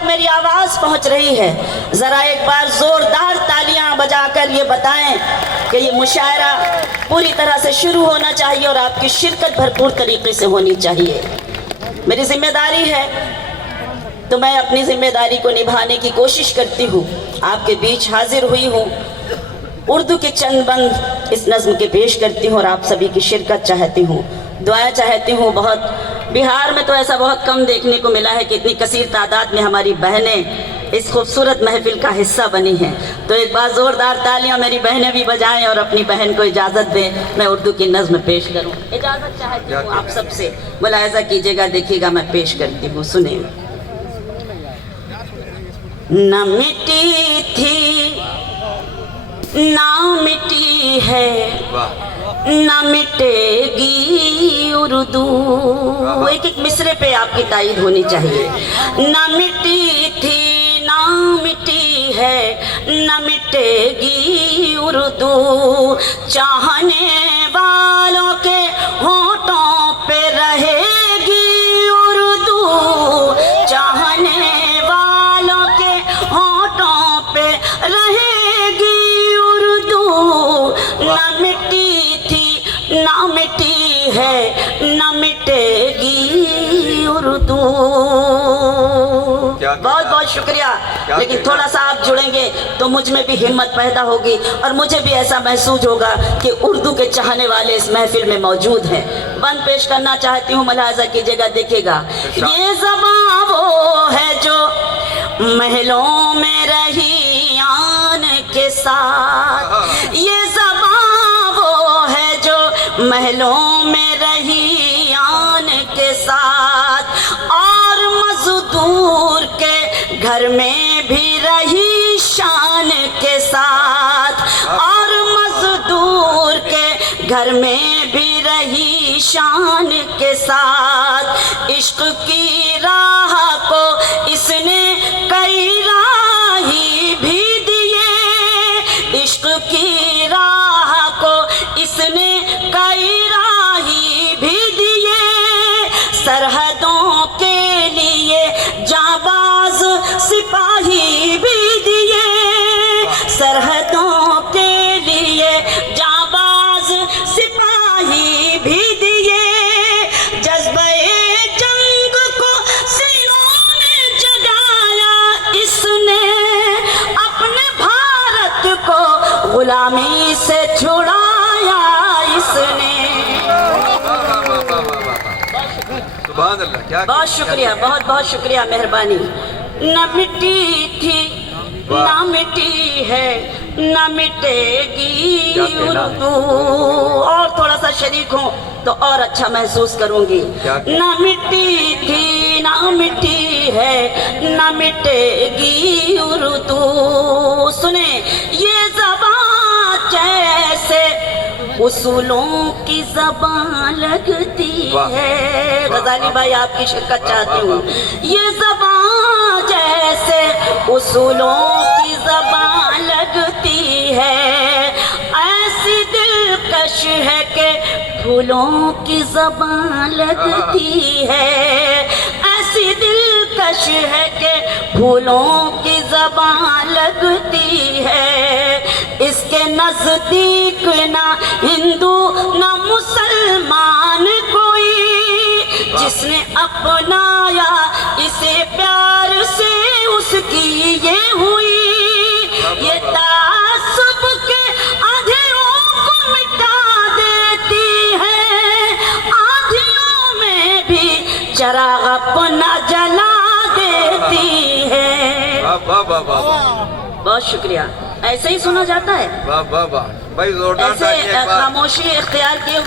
تک میری آواز پہنچ رہی ہے، ذرا ایک بار زوردار تالیاں بجا کر یہ بتائیں کہ یہ مشاعرہ پوری طرح سے شروع ہونا چاہیے اور آپ کی شرکت بھرپور طریقے سے ہونی چاہیے۔ میری ذمہ داری ہے تو میں اپنی ذمہ داری کو نبھانے کی کوشش کرتی ہوں، آپ کے بیچ حاضر ہوئی ہوں، اردو کے چند بند اس نظم کے پیش کرتی ہوں اور آپ سبھی کی شرکت چاہتی ہوں، دعائیں چاہتی ہوں۔ بہت بہار میں تو ایسا بہت کم دیکھنے کو ملا ہے کہ اتنی کثیر تعداد میں ہماری بہنیں اس خوبصورت محفل کا حصہ بنی ہیں، تو ایک بار زوردار تالیاں میری بہنیں بھی بجائیں اور اپنی بہن کو اجازت دیں میں اردو کی نظم پیش کروں۔ اجازت چاہتی ہوں آپ سب سے، ملاحظہ کیجیے گا، دیکھیے گا میں پیش کرتی ہوں، سنیں۔ نہ مٹی تھی نہ مٹی ہے نہ مٹے گی اردو، ایک ایک مصرے پہ آپ کی تائید ہونی چاہیے۔ نہ مٹی تھی نہ مٹی ہے نہ مٹے گی اردو، چاہنے والوں کے ہونٹوں پہ رہے گی اردو، چاہنے والوں کے ہونٹوں پہ رہے گی اردو، نہ مٹی تھی نہ مٹی ہے نہ مٹے گی اردو۔ بہت بہت شکریہ، لیکن تھوڑا سا آپ جڑیں گے تو مجھ میں بھی ہمت پیدا ہوگی اور مجھے بھی ایسا محسوس ہوگا کہ اردو کے چاہنے والے اس محفل میں موجود ہیں۔ بند پیش کرنا چاہتی ہوں، ملاحظہ کیجیے گا، دیکھیے گا۔ یہ زبان وہ ہے جو محلوں میں رہی آن کے ساتھ، یہ زبان وہ ہے جو محلوں میں رہی آن کے ساتھ، اور مزدور کے گھر میں بھی رہی شان کے ساتھ، اور مزدور کے گھر میں بھی رہی شان کے ساتھ، عشق کی راہ کو اس نے کئی راہی بھی دیے، عشق کی راہ کو اس نے کئی راہی بھی دیے، سرحدوں کے لیے جانباز سپاہی بھی دیے، سرحدوں کے لیے جانباز سپاہی بھی دیے، جذبہ جنگ کو سینوں میں جگایا اس نے، اپنے بھارت کو غلامی سے چھڑایا اس نے۔ بہت شکریہ، بہت بہت شکریہ، مہربانی۔ نہ مٹی تھی نہ مٹی ہے نہ مٹے گی اردو، اور تھوڑا سا شریک ہوں تو اور اچھا محسوس کروں گی۔ نہ مٹی تھی نہ مٹی ہے نہ مٹے گی اردو، سنیں۔ یہ زبان جیسے اصولوں کی زبان لگتی ہے، غزالی بھائی آپ کی شرکت چاہتی ہوں۔ یہ زبان جیسے اصولوں کی زبان لگتی ہے، ایسی دلکش ہے کہ پھولوں کی زبان لگتی ہے، ایسی دلکش ہے کہ پھولوں کی زبان لگتی ہے، اس کے نزدیک نہ ہندو نہ مسلمان کوئی، جس نے اپنایا اسے پیار سے اس کی یہ ہوئی، یہ تعصب کے اندھیروں کو مٹا دیتی ہے، آندھیوں میں بھی چراغ اپنا جلا دیتی ہے۔ بہت شکریہ، ایسے ہی سنا جاتا ہے، بھائی زوردار ایسے خاموشی اختیار کیے